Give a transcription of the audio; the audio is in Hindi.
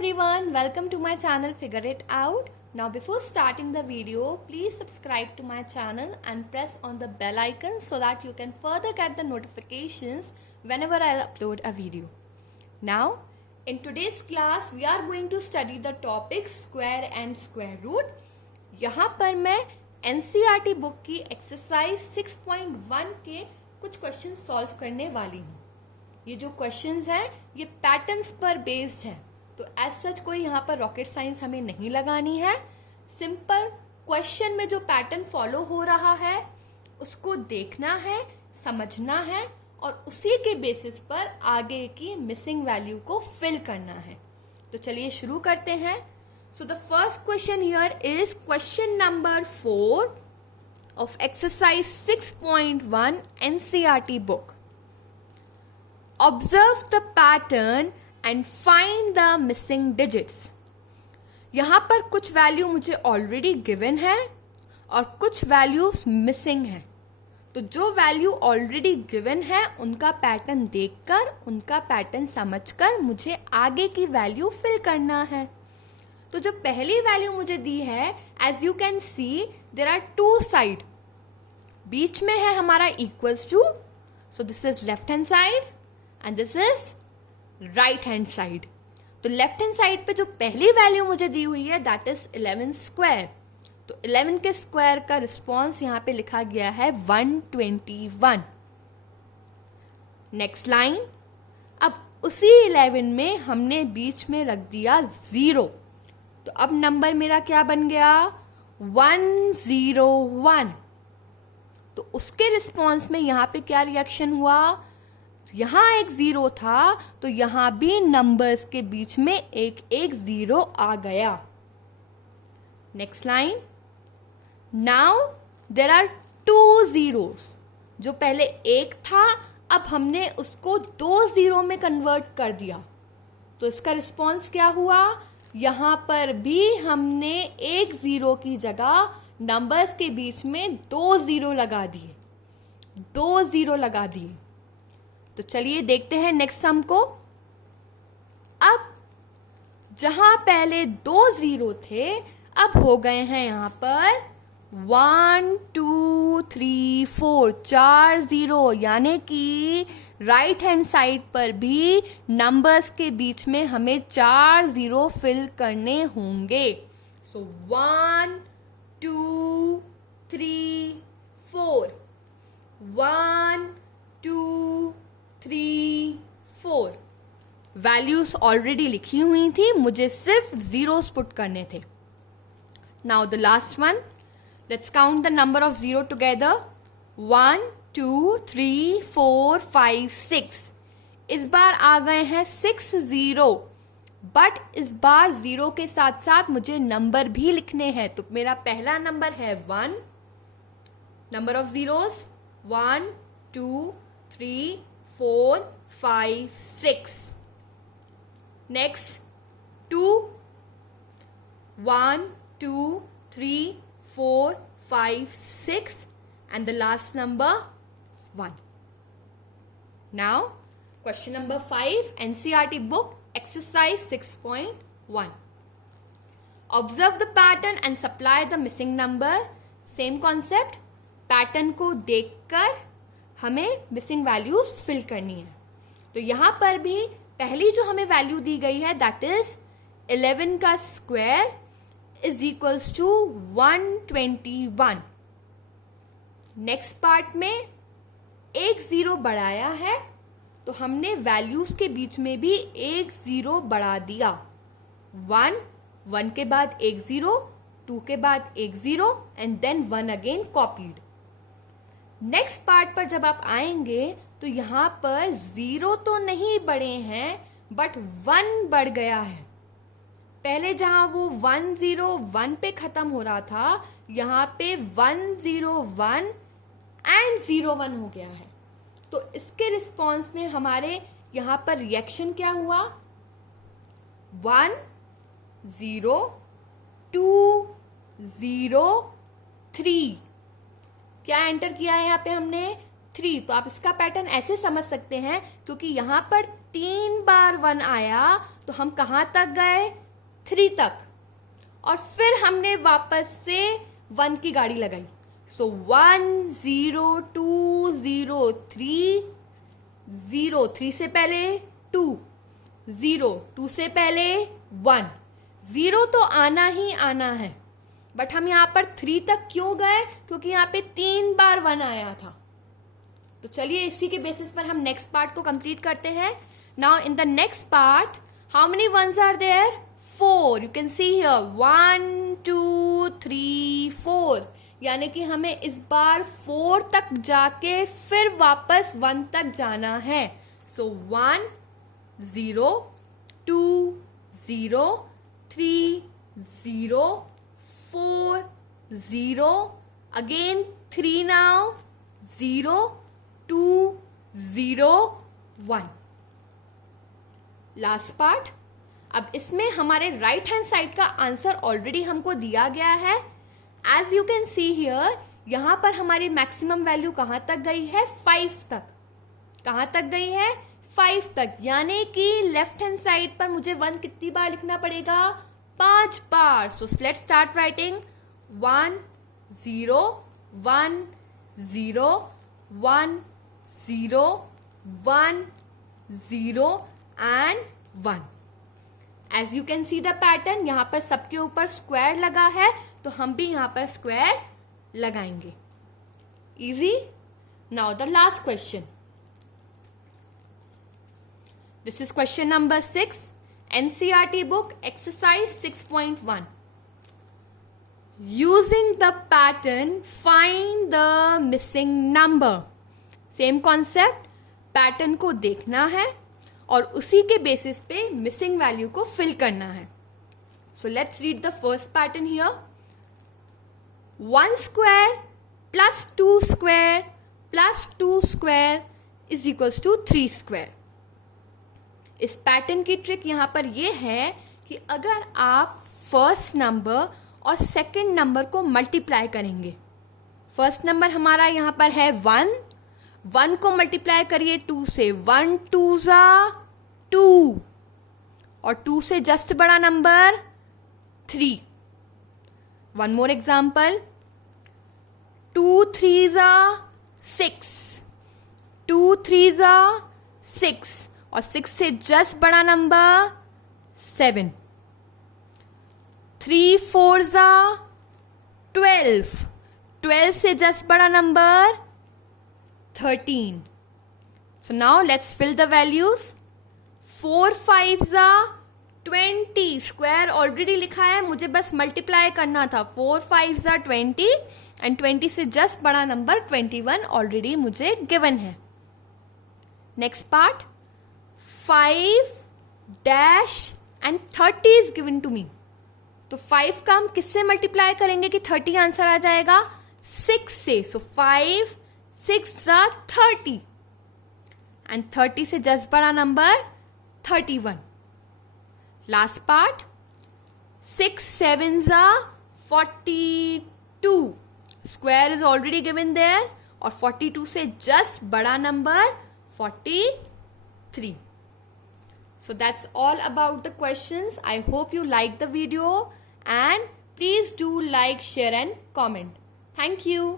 everyone, welcome to my channel Figure It Out. Now before starting the video, please subscribe to my channel and press on the bell icon so that you can further get the notifications whenever I upload a video. Now in today's class we are going to study the topic square and square root. यहाँ पर मैं NCERT बुक की एक्सरसाइज 6.1 के कुछ क्वेश्चन सॉल्व करने वाली हूँ। ये जो क्वेश्चंस हैं ये पैटर्न्स पर बेस्ड है, तो एज सच कोई यहाँ पर रॉकेट साइंस हमें नहीं लगानी है। सिंपल क्वेश्चन में जो पैटर्न फॉलो हो रहा है उसको देखना है, समझना है और उसी के बेसिस पर आगे की मिसिंग वैल्यू को फिल करना है। तो चलिए शुरू करते हैं। So the first question here is question number 4 of exercise 6.1 NCERT book. Observe the pattern and find the missing digits. यहाँ पर कुछ वैल्यू मुझे ऑलरेडी गिवन है और कुछ वैल्यूज मिसिंग है। तो जो वैल्यू ऑलरेडी गिवन है उनका पैटर्न देखकर, उनका पैटर्न समझकर मुझे आगे की वैल्यू फिल करना है। तो जो पहली वैल्यू मुझे दी है, as you can see there are two side, बीच में है हमारा equals to, so this is left hand side and this is right hand side. तो लेफ्ट हैंड साइड पे जो पहली वैल्यू मुझे दी हुई है दैट इज 11 स्क्वायर। तो 11 के स्क्वायर का रिस्पॉन्स यहाँ पे लिखा गया है 121। नेक्स्ट लाइन, अब उसी 11 में हमने बीच में रख दिया 0, तो अब नंबर मेरा क्या बन गया 101। तो उसके रिस्पॉन्स में यहाँ पे क्या रिएक्शन हुआ, यहाँ एक 0 था तो यहाँ भी नंबर्स के बीच में एक 0 आ गया। Next line, now there are 2 zeros। जो पहले 1 था अब हमने उसको 2 0 में कन्वर्ट कर दिया, तो इसका रिस्पॉन्स क्या हुआ, यहाँ पर भी हमने 1 0 की जगह नंबर्स के बीच में 2 0 लगा दिए, 2 0 लगा दिए। तो चलिए देखते हैं नेक्स्ट सम को। अब जहां पहले 2 0 थे अब हो गए हैं यहाँ पर 1 2 3 4 4 0, यानी कि राइट हैंड साइड पर भी नंबर्स के बीच में हमें 4 0 फिल करने होंगे। सो 1 2 3 4, 1 2 3 4 वैल्यूज ऑलरेडी लिखी हुई थी, मुझे सिर्फ जीरोस पुट करने थे। Now the last one, let's count the number of 0 together. 1 2 3 4 5 6। इस बार आ गए हैं 6 0, बट इस बार 0 के साथ साथ मुझे नंबर भी लिखने हैं। तो मेरा पहला नंबर है 1, number of zeros 1 2 3 4 5 6। Next 2, 1 2 3 4 5 6 and the last number 1. Now question number 5 NCERT book exercise 6.1. Observe the pattern and supply the missing number. Same concept, pattern को देखकर हमें मिसिंग वैल्यूज फिल करनी है। तो यहाँ पर भी पहली जो हमें वैल्यू दी गई है दैट इज 11 का square is equals to 121। Next part में एक 0 बढ़ाया है तो हमने वैल्यूज के बीच में भी एक 0 बढ़ा दिया। 1 के बाद एक 0, 2 के बाद एक 0 and then 1 again copied. Next part पर जब आप आएंगे तो यहाँ पर 0 तो नहीं बढ़े हैं बट 1 बढ़ गया है। पहले जहाँ वो 1 0 1 पे खत्म हो रहा था, यहाँ पे 1 0 1 एंड 0 1 हो गया है। तो इसके रिस्पॉन्स में हमारे यहाँ पर रिएक्शन क्या हुआ, 1 0 2 0 3। क्या एंटर किया है यहाँ पे हमने, 3, तो आप इसका पैटर्न ऐसे समझ सकते हैं, क्योंकि यहाँ पर 3 बार 1 आया तो हम कहाँ तक गए, 3 तक, और फिर हमने वापस से 1 की गाड़ी लगाई. सो 1 0 2 0 3 0, 3 से पहले 2 0, 2 से पहले 1. 0 तो आना ही आना है, बट हम यहाँ पर 3 तक क्यों गए, क्योंकि यहाँ पे 3 बार 1 आया था. तो चलिए इसी के बेसिस पर हम नेक्स्ट पार्ट को कंप्लीट करते हैं. Now in the next part, how many ones are there, 4. You can see here 1 2 3 4, यानी कि हमें इस बार 4 तक जाके फिर वापस 1 तक जाना है. सो 1 0 2 0 3 0 4 0, again 3 now, 0 2 0 1. Last part. अब इसमें हमारे राइट हैंड साइड का आंसर ऑलरेडी हमको दिया गया है. As you can see here, यहां पर हमारी मैक्सिमम वैल्यू कहां तक गई है, 5 तक. कहां तक गई है, 5 तक, यानी कि लेफ्ट हैंड साइड पर मुझे 1 कितनी बार लिखना पड़ेगा, 5 बार. So let's start writing 1 0 1 0 1 0 1 0 and 1. As you can see the pattern, यहाँ पर सबके ऊपर स्क्वायर लगा है, तो हम भी यहाँ पर स्क्वायर लगाएंगे. Easy. Now the last question. This is question number 6, NCERT book, exercise 6.1. Using the pattern, find the missing number. Same concept, pattern को देखना है और उसी के बेसिस पे मिसिंग वैल्यू को फिल करना है. So let's read the first pattern here. 1 square plus 2 square plus 2 square is equals to 3 square. इस पैटर्न की ट्रिक यहाँ पर ये है कि अगर आप फर्स्ट नंबर और सेकंड नंबर को मल्टीप्लाई करेंगे, फर्स्ट नंबर हमारा यहाँ पर है 1, 1 को मल्टीप्लाई करिए 2 से, 1 2 ज़ा 2, और 2 से जस्ट बड़ा नंबर 3. वन मोर एग्जाम्पल, 2 3 ज़ा 6, 2 3 ज़ा 6, और 6 से जस्ट बड़ा नंबर 7. 3 4 ज़ा 12, 12 से जस्ट बड़ा number 13. So now let's fill the values. 4 5 ज़ा 20, स्क्वायर ऑलरेडी लिखा है, मुझे बस मल्टीप्लाई करना था. 4 5 ज़ा 20 एंड 20 से जस्ट बड़ा नंबर 21 ऑलरेडी मुझे गिवन है. Next part, 5 dash and 30 is given to me. तो 5 का हम किससे मल्टीप्लाई करेंगे कि 30 आंसर आ जाएगा, 6 से. सो 5 6 ज़ा 30 एंड 30 से जस्ट बड़ा नंबर 31. लास्ट पार्ट, 6 7 ज़ा 42, square is already given there, और 42 से जस्ट बड़ा number 43. So that's all about the questions. I hope you liked the video and please do like, share and comment. Thank you.